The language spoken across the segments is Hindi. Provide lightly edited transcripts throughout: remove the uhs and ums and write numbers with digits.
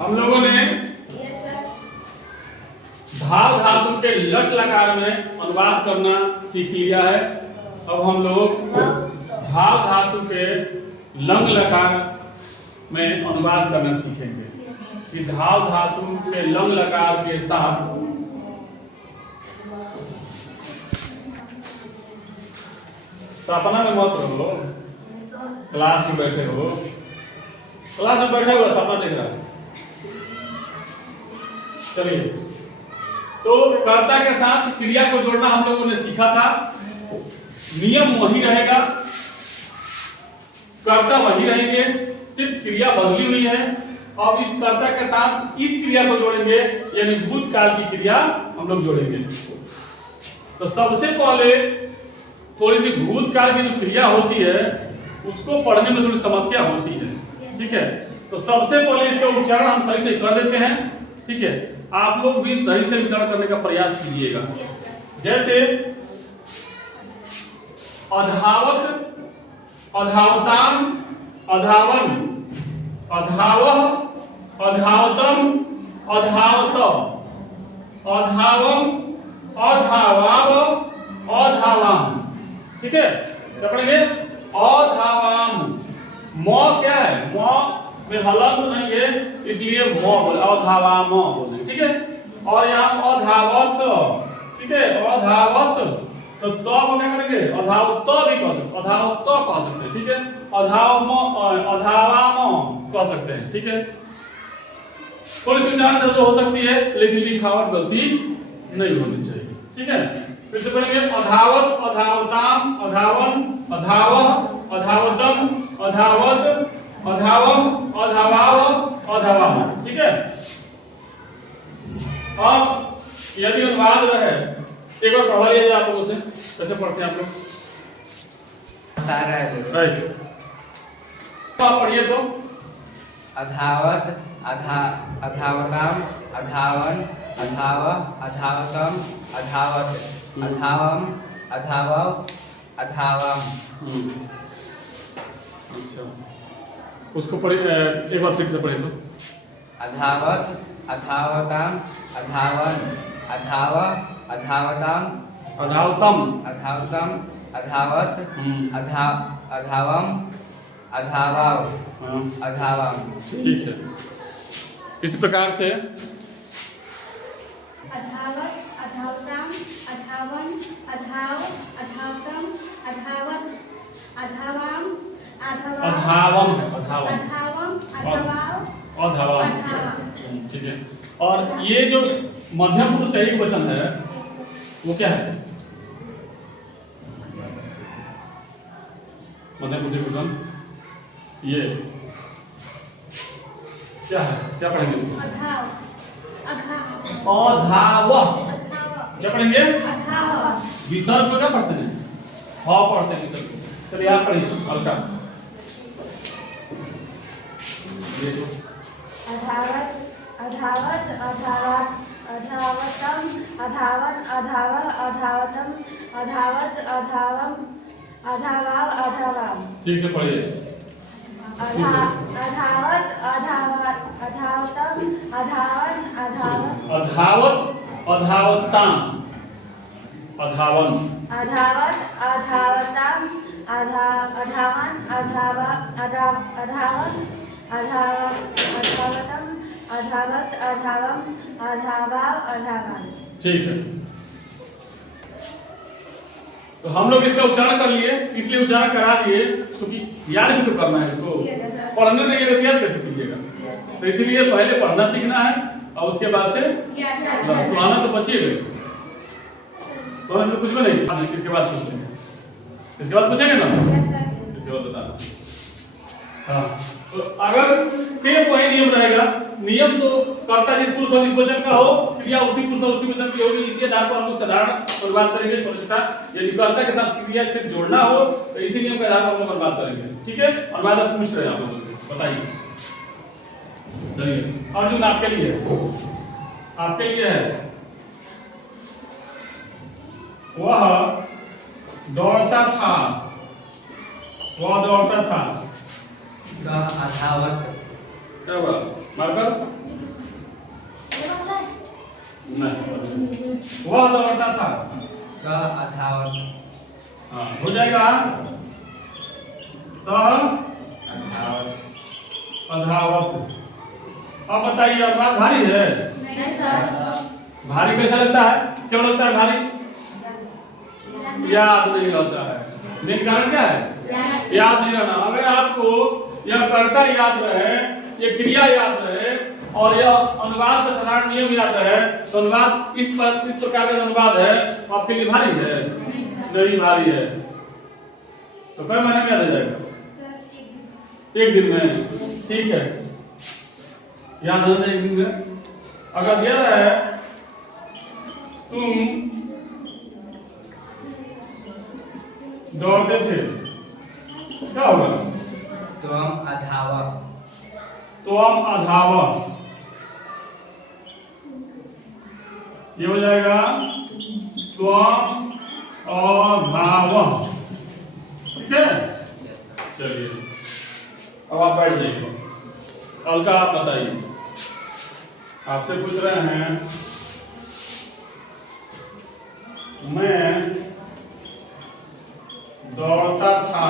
हम लोगों ने धाव धातु के लट लकार में अनुवाद करना सीख लिया है। अब हम लोग धाव धातु के लंग लकार में अनुवाद करना सीखेंगे कि धाव धातु के लंग लकार के साथ सपना में मत रहो, क्लास में बैठे हो, क्लास में बैठे हो सपना देख रहा है। चलिए, तो कर्ता के साथ क्रिया को जोड़ना हम लोगों ने सीखा था। नियम वही रहेगा, कर्ता वही रहेंगे, सिर्फ क्रिया बदली हुई है। अब इस कर्ता के साथ इस क्रिया को जोड़ेंगे, यानी भूतकाल की क्रिया हम लोग जोड़ेंगे। तो सबसे पहले थोड़ी सी भूतकाल की जो क्रिया होती है उसको पढ़ने में थोड़ी समस्या होती है, ठीक है। तो सबसे पहले इसका उच्चारण हम सही से कर देते हैं, ठीक है। आप लोग भी सही से उच्चारण करने का प्रयास कीजिएगा। जैसे अधावत, अधावताम, अधावन, अधावह, अधावतम, अधावत, अधावम, अधावाव, अधावाम, ठीक है। क्या पढ़ेंगे? अधावाम। म क्या है? म में हलफ नहीं है, इसलिए म बोले, अधावाम बोले, ठीक है। और यहाँ अधावत, ठीक है, अधावत। तो को क्या करेंगे? अधावत भी कह सकते, अधावत कह सकते हैं, ठीक है। अधावम, अधावाम कह सकते हैं, ठीक है। थोड़ी सी उच्चारण जरूर हो सकती है, लेकिन लिखावट गलती नहीं होनी चाहिए, ठीक है। फिर से पढ़ेंगे अधावत, अधावताम, अधावन, अधावह, अधावतम, अधावत, अधावम, अधावाव, अधावाम, ठीक है। अब यदि अनुवाद रहे, एक बार पढ़ा लिया जाए आप लोगों से, कैसे पढ़ते हैं आप लोग? राइट, तो आप पढ़िए तो। अधावत, अधावताम, अधावन, अधावह, अधावतम, अधावत, अधावम, अधावव, अधावम। अच्छा, उसको पढ़े, एक बार फिर से पढ़े तो। अधावत, अधावताम, अधावन, अधावह, अधावताम, अधावतम, अधावतम, अधावत, अधावम, अधावाव, अधावम। ठीक है। इस प्रकार से अधावत, अधावताम, अधावन, अधाव, अधावतम, अधावत, अधावाम, अधावम, अधावम, अधावम, अधावाव, अधावम, ठीक है। और ये जो मध्यम पुरुष का एक वचन है वो क्या है? मध्यम पुरुष एक वचन ये क्या है? क्या पढ़ेंगे इसको? अधाव, अधावह, क्या पढ़ेंगे? अधाव, विसर्ग को क्या पढ़ते हैं? ह पढ़ते हैं विसर्ग को। चलिए आप पढ़िए हल्का। अधावत, अधावत, अधावत, अधावतम, अधावन, अधावह, अधावतम, अधावत, अधावम, अधावाव, अधावाम। ठीक से पढ़िए। अधावत, अधावत, अधावतम, अधावन, अधावत, अधावत, अधावताम, अधावन, अधावत, अधावताम, अधावन, अधावन, अधावतम, अधावत, अधावम, अधावाव, अधावान। ठीक है। तो हम लोग इसका उच्चारण कर लिए, इसलिए उच्चारण करा दिए क्योंकि याद भी तो करना है इसको। पढ़ने नहीं है तो याद कैसे कीजिएगा? तो इसीलिए पहले पढ़ना सीखना है और उसके बाद से सुहाना तो बचिएगा। सुहाना से कुछ भी नहीं, इसके बाद पूछ लेंगे, इसके बाद पूछेंगे ना, इसके बाद बताना। हाँ, तो अगर सेम वही नियम रहेगा, नियम तो कर्ता जिस पुरुष और जिस वचन का हो, क्रिया उसी पुरुष और उसी वचन की होगी। इसी आधार पर हम लोग साधारण अनुवाद करेंगे। छोटा यदि कर्ता के साथ क्रिया से जोड़ना हो तो इसी नियम के आधार पर हम लोग अनुवाद करेंगे, ठीक है। अनुवाद आप पूछ रहे हैं आप लोगों से, बताइए। चलिए अर्जुन आपके लिए है, वह दौड़ता था, अधावत, क्या हुआ? मार्कर नहीं, वह दौड़ता था। स अधावत। हाँ, हो जाएगा सह अधावत। अधावत। अब बताइए, अनुवाद भारी है? नहीं सर। भारी कैसा लगता है? क्यों लगता है भारी? याद नहीं रहता है। मेन कारण क्या है? याद नहीं रहना। अगर आपको यह कर्ता याद रहे, ये क्रिया याद रहे और यह अनुवाद का साधारण नियम याद रहे, तो अनुवाद इस प्रकार का अनुवाद है आपके लिए भारी है? नहीं भारी है। तो कई महीने में याद हो जाएगा? एक दिन में। ठीक है, याद हो जाए एक दिन में। अगर दिया है तुम दौड़ते थे, क्या होगा? त्वम अधावत। त्वम अधावत, ये हो जाएगा त्वम अधावत। ठीक है, चलिए अब आप बैठ जाइए। अलका आप बताइए, आपसे पूछ रहे हैं मैं दौड़ता था।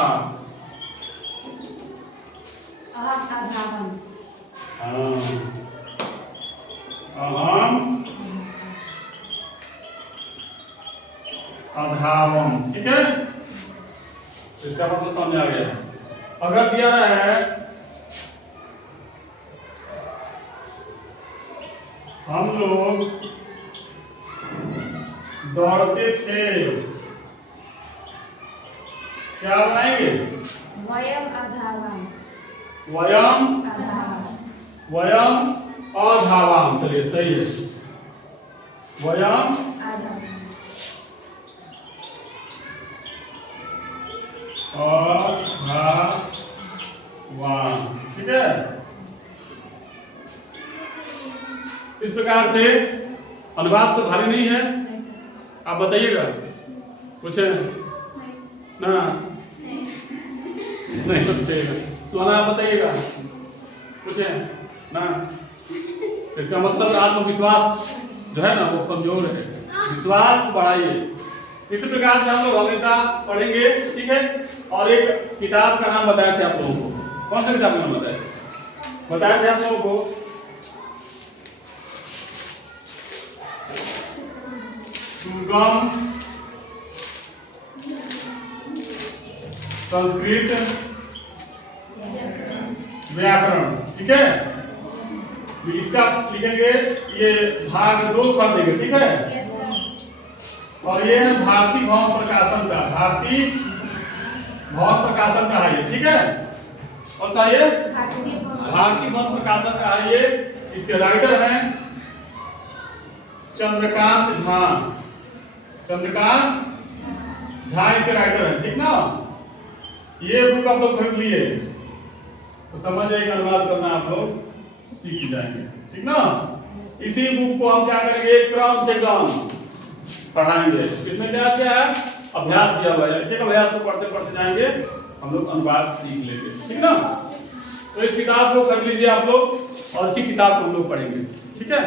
अहम अधावम। अहम अधावम। ठीक है, इसका मतलब समझ आ गया। अगर दिया है हम लोग दौड़ते थे, क्या बनाएंगे? वयम अधावम। वयम अधावम। वयम अधावाम। चलिए सही है, वयम अधावम। अधावाम। ठीक है, इस प्रकार से अनुवाद तो भारी नहीं है। नहीं सर। आप बताइएगा, पूछे ना? नहीं बताइएगा। सोना आप बताइएगा, पूछे ना? इसका मतलब आत्मविश्वास जो है ना वो कमजोर है, विश्वास को बढ़ाइए। इसी प्रकार से हम लोग हमेशा पढ़ेंगे। ठीक है, और एक किताब का नाम बताए थे आप लोगों को। कौन सा किताब का नाम बताए थे? बताए थे आप लोगों को सुगम संस्कृत व्याकरण। ठीक है, इसका लिखेंगे, ये भाग 2 कर देंगे। ठीक है, यस सर। और ये है भारतीय भवन प्रकाशन का, भारतीय भवन प्रकाशन का है ये। ठीक है, और सा ये भारतीय भवन प्रकाशन का है ये। इसके राइटर हैं चंद्रकांत झा। चंद्रकांत झा इसके राइटर हैं। ठीक ना, ये बुक आप लोग खरीद लिए तो समझ जाएगा, अनुवाद करना आप लोग सीख जाएंगे। ठीक ना, इसी बुक को हम क्या करेंगे, क्रम से क्रम पढ़ाएंगे। इसमें क्या क्या है, अभ्यास दिया हुआ है। एक अभ्यास को पढ़ते पढ़ते जाएंगे, हम लोग अनुवाद सीख लेंगे। ठीक ना, तो इस किताब को खरीद लीजिए आप लोग और इसी किताब को हम लोग पढ़ेंगे। ठीक है।